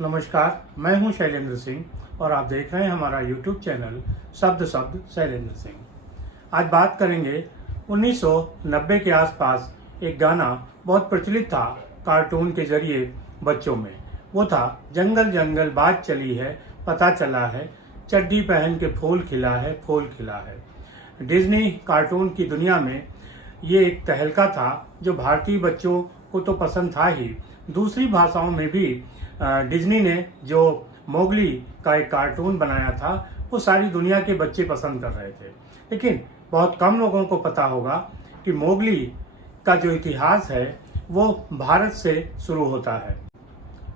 नमस्कार, मैं हूं शैलेंद्र सिंह और आप देख रहे हैं हमारा YouTube चैनल शब्द शब्द शैलेंद्र सिंह। आज बात करेंगे 1990 के आसपास एक गाना बहुत प्रचलित था कार्टून के जरिए बच्चों में। वो था जंगल जंगल बात चली है, पता चला है, चड्डी पहन के फूल खिला है, फूल खिला है। डिज्नी कार्टून की दुनिया में ये एक तहलका था जो भारतीय बच्चों को तो पसंद था ही, दूसरी भाषाओं में भी डिज्नी ने जो मोगली का एक कार्टून बनाया था वो सारी दुनिया के बच्चे पसंद कर रहे थे। लेकिन बहुत कम लोगों को पता होगा कि मोगली का जो इतिहास है वो भारत से शुरू होता है।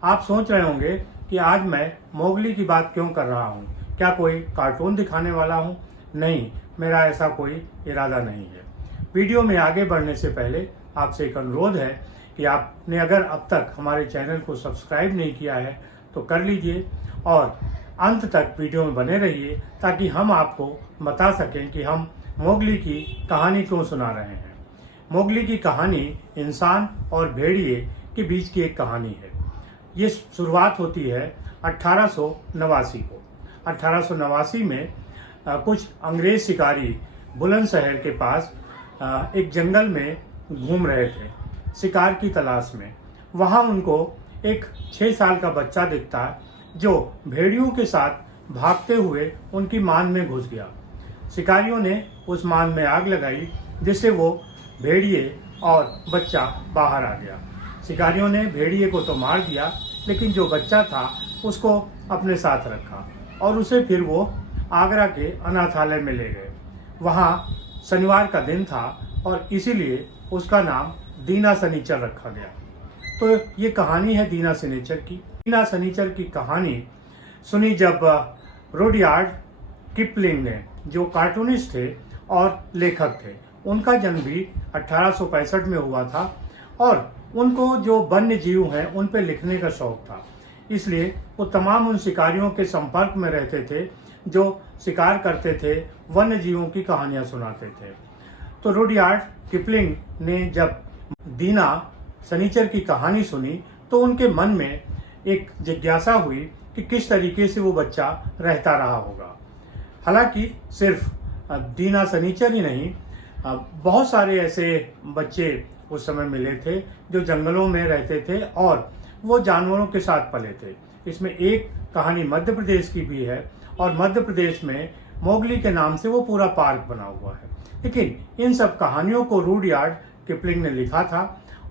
आप सोच रहे होंगे कि आज मैं मोगली की बात क्यों कर रहा हूँ, क्या कोई कार्टून दिखाने वाला हूँ? नहीं, मेरा ऐसा कोई इरादा नहीं है। वीडियो में आगे बढ़ने से पहले आपसे एक अनुरोध है कि आपने अगर अब तक हमारे चैनल को सब्सक्राइब नहीं किया है तो कर लीजिए और अंत तक वीडियो में बने रहिए ताकि हम आपको बता सकें कि हम मोगली की कहानी क्यों सुना रहे हैं। मोगली की कहानी इंसान और भेड़िए के बीच की एक कहानी है। ये शुरुआत होती है 1889 को। 1889 में कुछ अंग्रेज शिकारी बुलंदशहर के पास एक जंगल में घूम रहे थे शिकार की तलाश में। वहाँ उनको एक 6 साल का बच्चा दिखता है जो भेड़ियों के साथ भागते हुए उनकी मान में घुस गया। शिकारियों ने उस मान में आग लगाई जिससे वो भेड़िए और बच्चा बाहर आ गया। शिकारियों ने भेड़िए को तो मार दिया लेकिन जो बच्चा था उसको अपने साथ रखा और उसे फिर वो आगरा के अनाथालय में ले गए। वहाँ शनिवार का दिन था और इसीलिए उसका नाम दीना शनिचर रखा गया। तो ये कहानी है दीना शनिचर की। दीना शनिचर की कहानी सुनी जब रुडयार्ड किपलिंग ने, जो कार्टूनिस्ट थे और लेखक थे, उनका जन्म भी 1865 में हुआ था और उनको जो वन्य जीव हैं उन पे लिखने का शौक था। इसलिए वो तमाम उन शिकारियों के संपर्क में रहते थे जो शिकार करते थे, वन्य जीवों की कहानियां सुनाते थे। तो रुडयार्ड किपलिंग ने जब दीना शनिचर की कहानी सुनी तो उनके मन में एक जिज्ञासा हुई कि किस तरीके से वो बच्चा रहता रहा होगा। हालांकि सिर्फ दीना शनिचर ही नहीं, बहुत सारे ऐसे बच्चे उस समय मिले थे जो जंगलों में रहते थे और वो जानवरों के साथ पले थे। इसमें एक कहानी मध्य प्रदेश की भी है और मध्य प्रदेश में मोगली के नाम से वो पूरा पार्क बना हुआ है। लेकिन इन सब कहानियों को रुडयार्ड किपलिंग ने लिखा था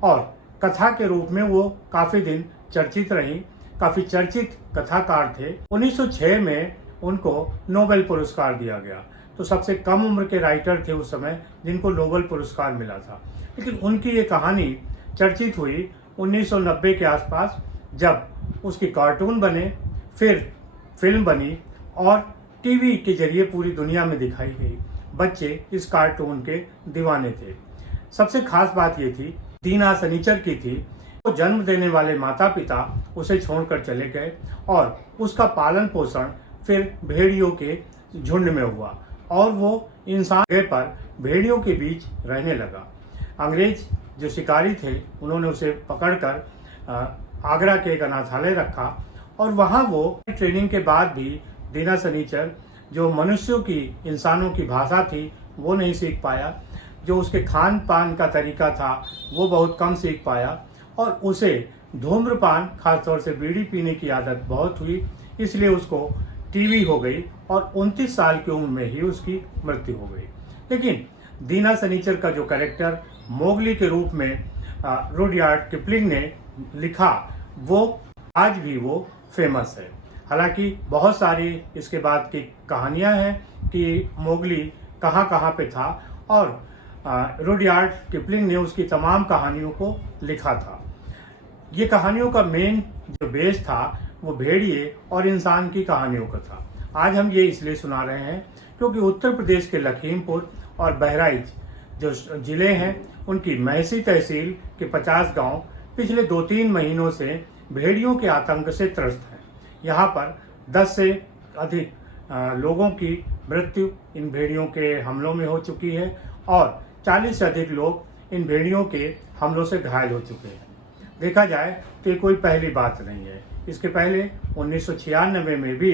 और कथा के रूप में वो काफ़ी दिन चर्चित रही, काफ़ी चर्चित कथाकार थे। 1906 में उनको नोबेल पुरस्कार दिया गया। तो सबसे कम उम्र के राइटर थे उस समय जिनको नोबेल पुरस्कार मिला था। लेकिन उनकी ये कहानी चर्चित हुई 1990 के आसपास जब उसकी कार्टून बने, फिर फिल्म बनी और टीवी के जरिए पूरी दुनिया में दिखाई गई। बच्चे इस कार्टून के दीवाने थे। सबसे खास बात ये थी, दीना शनिचर की थी। वो जन्म देने वाले माता पिता उसे छोड़कर चले गए और उसका पालन पोषण फिर भेड़ियों के झुंड में हुआ और वो इंसान पर भेड़ियों के बीच रहने लगा। अंग्रेज जो शिकारी थे उन्होंने उसे पकड़कर आगरा के एक अनाथालय रखा और वहाँ वो ट्रेनिंग के बाद भी दीना शनिचर जो मनुष्यों की, इंसानों की भाषा थी वो नहीं सीख पाया, जो उसके खान पान का तरीका था वो बहुत कम सीख पाया और उसे धूम्रपान, खासतौर से बीड़ी पीने की आदत बहुत हुई। इसलिए उसको टीबी हो गई और 29 साल की उम्र में ही उसकी मृत्यु हो गई। लेकिन दीना शनिचर का जो कैरेक्टर मोगली के रूप में रुडयार्ड किपलिंग ने लिखा वो आज भी वो फेमस है। हालांकि बहुत सारी इसके बाद की कहानियां हैं कि मोगली कहाँ कहाँ पे था और रुडयार्ड किपलिंग ने उसकी तमाम कहानियों को लिखा था। ये कहानियों का मेन जो बेस था वो भेड़िए और इंसान की कहानियों का था। आज हम ये इसलिए सुना रहे हैं क्योंकि उत्तर प्रदेश के लखीमपुर और बहराइच जो जिले हैं उनकी महसी तहसील के 50 गांव पिछले 2-3 महीनों से भेड़ियों के आतंक से त्रस्त हैं। यहाँ पर 10 से अधिक लोगों की मृत्यु इन भेड़ियों के हमलों में हो चुकी है और 40 से अधिक लोग इन भेड़ियों के हमलों से घायल हो चुके हैं। देखा जाए तो ये कोई पहली बात नहीं है। इसके पहले 1996 में भी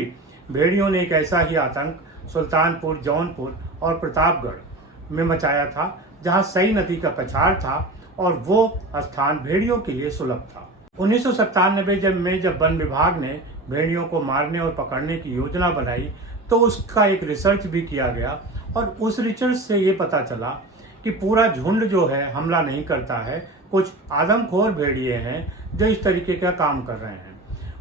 भेड़ियों ने एक ऐसा ही आतंक सुल्तानपुर, जौनपुर और प्रतापगढ़ में मचाया था, जहां सई नदी का कछाड़ था और वो स्थान भेड़ियों के लिए सुलभ था। 1997 जब वन विभाग ने भेड़ियों को मारने और पकड़ने की योजना बनाई तो उसका एक रिसर्च भी किया गया और उस रिसर्च से ये पता चला कि पूरा झुंड जो है हमला नहीं करता है, कुछ आदमखोर भेड़िए हैं जो इस तरीके का काम कर रहे हैं।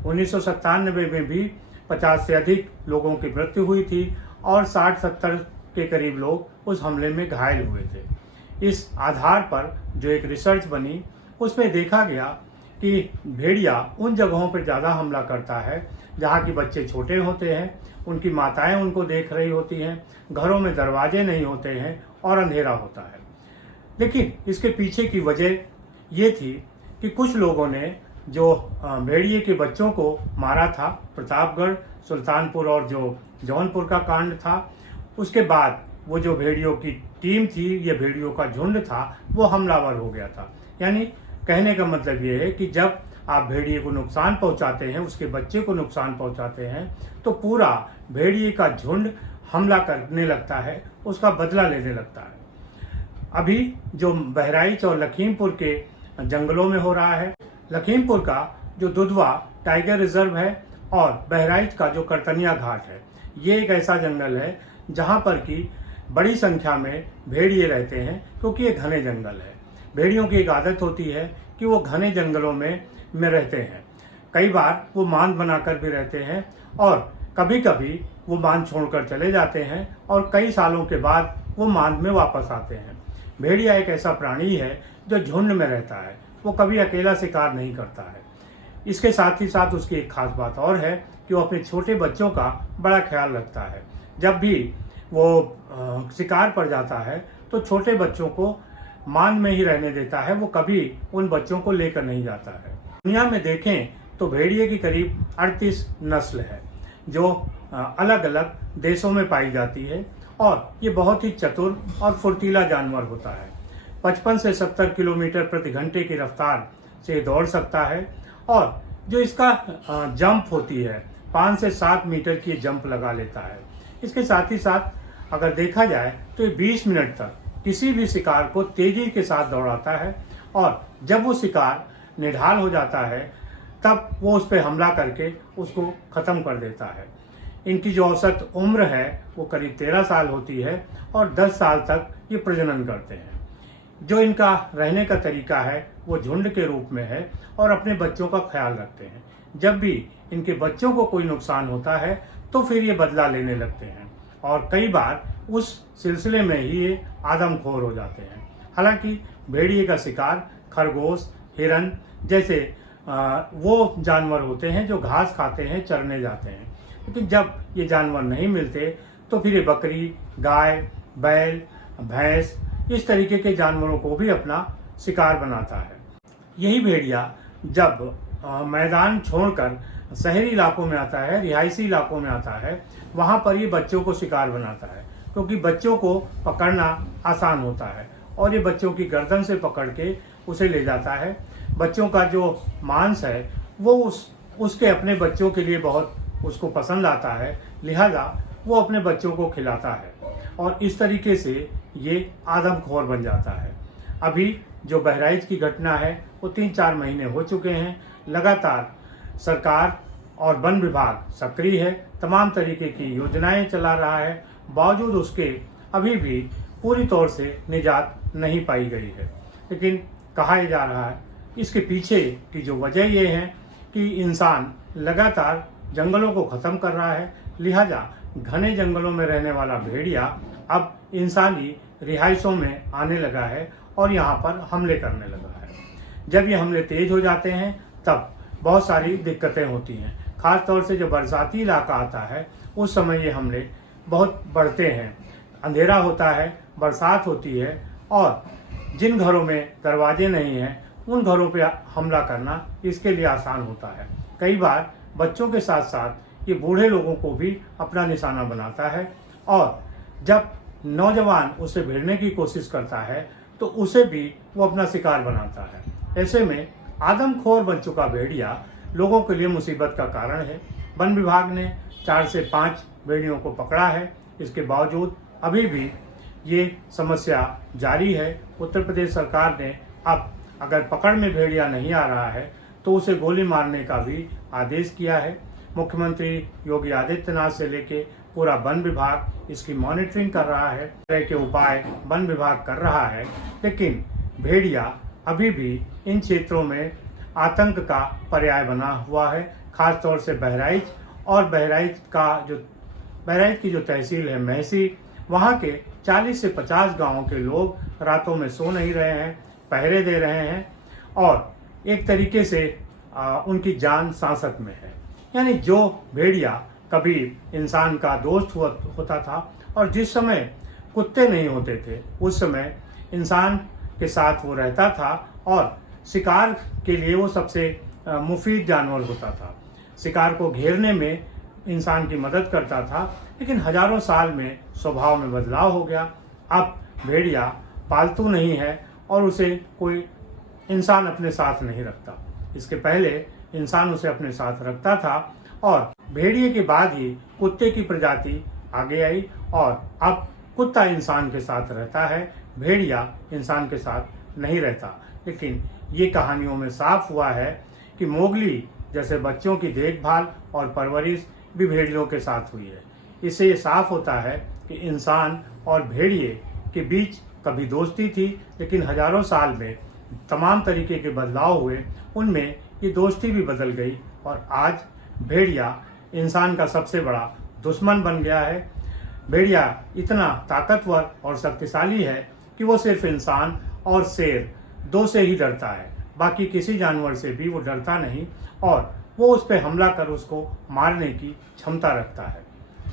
1997 में भी 50 से अधिक लोगों की मृत्यु हुई थी और 60-70 के करीब लोग उस हमले में घायल हुए थे। इस आधार पर जो एक रिसर्च बनी उसमें देखा गया कि भेड़िया उन जगहों पर ज़्यादा हमला करता है जहाँ की बच्चे छोटे होते हैं, उनकी माताएं उनको देख रही होती हैं, घरों में दरवाजे नहीं होते हैं और अंधेरा होता है। लेकिन इसके पीछे की वजह ये थी कि कुछ लोगों ने जो भेड़िए के बच्चों को मारा था, प्रतापगढ़, सुल्तानपुर और जो जौनपुर का कांड था, उसके बाद वो जो भेड़ियों की टीम थी, ये भेड़ियों का झुंड था, वो हमलावर हो गया था। यानी कहने का मतलब ये है कि जब आप भेड़िए को नुकसान पहुंचाते हैं, उसके बच्चे को नुकसान पहुंचाते हैं, तो पूरा भेड़िए का झुंड हमला करने लगता है, उसका बदला लेने लगता है। अभी जो बहराइच और लखीमपुर के जंगलों में हो रहा है, लखीमपुर का जो दुधवा टाइगर रिजर्व है और बहराइच का जो करतनिया घाट है, ये एक ऐसा जंगल है जहाँ पर कि बड़ी संख्या में भेड़िए रहते हैं, क्योंकि ये घने जंगल है। भेड़ियों की एक आदत होती है कि वो घने जंगलों में रहते हैं। कई बार वो मांद बनाकर भी रहते हैं और कभी कभी वो मांद छोड़कर चले जाते हैं और कई सालों के बाद वो मांद में वापस आते हैं। भेड़िया एक ऐसा प्राणी है जो झुंड में रहता है, वो कभी अकेला शिकार नहीं करता है। इसके साथ ही साथ उसकी एक खास बात और है कि वो अपने छोटे बच्चों का बड़ा ख्याल रखता है। जब भी वो शिकार पर जाता है तो छोटे बच्चों को मांद में ही रहने देता है, वो कभी उन बच्चों को लेकर नहीं जाता है। दुनिया में देखें तो भेड़िए की करीब 38 नस्ल है जो अलग अलग देशों में पाई जाती है और ये बहुत ही चतुर और फुर्तीला जानवर होता है। 55 से 70 किलोमीटर प्रति घंटे की रफ्तार से दौड़ सकता है और जो इसका जंप होती है 5 से 7 मीटर की जंप लगा लेता है। इसके साथ ही साथ अगर देखा जाए तो ये 20 मिनट तक किसी भी शिकार को तेजी के साथ दौड़ाता है और जब वो शिकार निढाल हो जाता है तब वो उस पर हमला करके उसको ख़त्म कर देता है। इनकी जो औसत उम्र है वो करीब 13 साल होती है और 10 साल तक ये प्रजनन करते हैं। जो इनका रहने का तरीका है वो झुंड के रूप में है और अपने बच्चों का ख्याल रखते हैं। जब भी इनके बच्चों को कोई नुकसान होता है तो फिर ये बदला लेने लगते हैं और कई बार उस सिलसिले में ही ये आदमखोर हो जाते हैं। हालांकि भेड़िए का शिकार खरगोश, हिरन जैसे वो जानवर होते हैं जो घास खाते हैं, चरने जाते हैं। लेकिन जब ये जानवर नहीं मिलते तो फिर ये बकरी, गाय, बैल, भैंस इस तरीके के जानवरों को भी अपना शिकार बनाता है। यही भेड़िया जब मैदान छोड़कर शहरी इलाकों में आता है, रिहायशी इलाकों में आता है, वहाँ पर ये बच्चों को शिकार बनाता है, क्योंकि बच्चों को पकड़ना आसान होता है और ये बच्चों की गर्दन से पकड़ के उसे ले जाता है। बच्चों का जो मांस है वो उसके अपने बच्चों के लिए बहुत उसको पसंद आता है, लिहाजा वो अपने बच्चों को खिलाता है और इस तरीके से ये आदमखोर बन जाता है। अभी जो बहराइच की घटना है वो 3-4 महीने हो चुके हैं। लगातार सरकार और वन विभाग सक्रिय है, तमाम तरीके की योजनाएं चला रहा है, बावजूद उसके अभी भी पूरी तौर से निजात नहीं पाई गई है। लेकिन कहा जा रहा है इसके पीछे की जो वजह ये है कि इंसान लगातार जंगलों को ख़त्म कर रहा है, लिहाजा घने जंगलों में रहने वाला भेड़िया अब इंसानी रिहाइशों में आने लगा है और यहाँ पर हमले करने लगा है। जब ये हमले तेज हो जाते हैं तब बहुत सारी दिक्कतें होती हैं। ख़ास तौर से जब बरसाती इलाका आता है उस समय ये हमले बहुत बढ़ते हैं। अंधेरा होता है, बरसात होती है और जिन घरों में दरवाजे नहीं हैं उन घरों पे हमला करना इसके लिए आसान होता है। कई बार बच्चों के साथ साथ ये बूढ़े लोगों को भी अपना निशाना बनाता है और जब नौजवान उसे भिड़ने की कोशिश करता है तो उसे भी वो अपना शिकार बनाता है। ऐसे में आदमखोर बन चुका भेड़िया लोगों के लिए मुसीबत का कारण है। वन विभाग ने 4 से 5 भेड़ियों को पकड़ा है, इसके बावजूद अभी भी ये समस्या जारी है। उत्तर प्रदेश सरकार ने अब अगर पकड़ में भेड़िया नहीं आ रहा है तो उसे गोली मारने का भी आदेश किया है। मुख्यमंत्री योगी आदित्यनाथ से लेके पूरा वन विभाग इसकी मॉनिटरिंग कर रहा है, तरह के उपाय वन विभाग कर रहा है, लेकिन भेड़िया अभी भी इन क्षेत्रों में आतंक का पर्याय बना हुआ है। खास तौर से बहराइच और बहराइच की जो तहसील है महसी, वहाँ के 40 से 50 गांवों के लोग रातों में सो नहीं रहे हैं, पहरे दे रहे हैं और एक तरीके से उनकी जान सांसत में है। यानी जो भेड़िया कभी इंसान का दोस्त होता था और जिस समय कुत्ते नहीं होते थे उस समय इंसान के साथ वो रहता था और शिकार के लिए वो सबसे मुफीद जानवर होता था, शिकार को घेरने में इंसान की मदद करता था। लेकिन हजारों साल में स्वभाव में बदलाव हो गया। अब भेड़िया पालतू नहीं है और उसे कोई इंसान अपने साथ नहीं रखता। इसके पहले इंसान उसे अपने साथ रखता था और भेड़िए के बाद ही कुत्ते की प्रजाति आगे आई और अब कुत्ता इंसान के साथ रहता है, भेड़िया इंसान के साथ नहीं रहता। लेकिन ये कहानियों में साफ हुआ है कि मोगली जैसे बच्चों की देखभाल और परवरिश भी भेड़ियों के साथ हुई है। इससे ये साफ होता है कि इंसान और भेड़िए के बीच कभी दोस्ती थी, लेकिन हजारों साल में तमाम तरीके के बदलाव हुए, उनमें ये दोस्ती भी बदल गई और आज भेड़िया इंसान का सबसे बड़ा दुश्मन बन गया है। भेड़िया इतना ताकतवर और शक्तिशाली है कि वो सिर्फ इंसान और शेर दो से ही डरता है, बाकी किसी जानवर से भी वो डरता नहीं और वो उस पर हमला कर उसको मारने की क्षमता रखता है।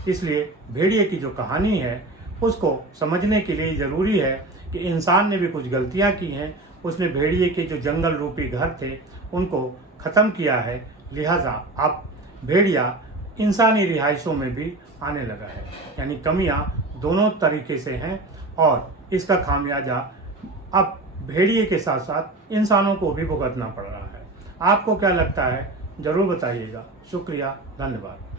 इसलिए भेड़िए की जो कहानी है उसको समझने के लिए ज़रूरी है कि इंसान ने भी कुछ गलतियां की हैं। उसने भेड़िए के जो जंगल रूपी घर थे उनको ख़त्म किया है, लिहाजा अब भेड़िया इंसानी रिहाइशों में भी आने लगा है। यानी कमियां दोनों तरीके से हैं और इसका खामियाजा अब भेड़िए के साथ साथ इंसानों को भी भुगतना पड़ रहा है। आपको क्या लगता है ज़रूर बताइएगा। शुक्रिया, धन्यवाद।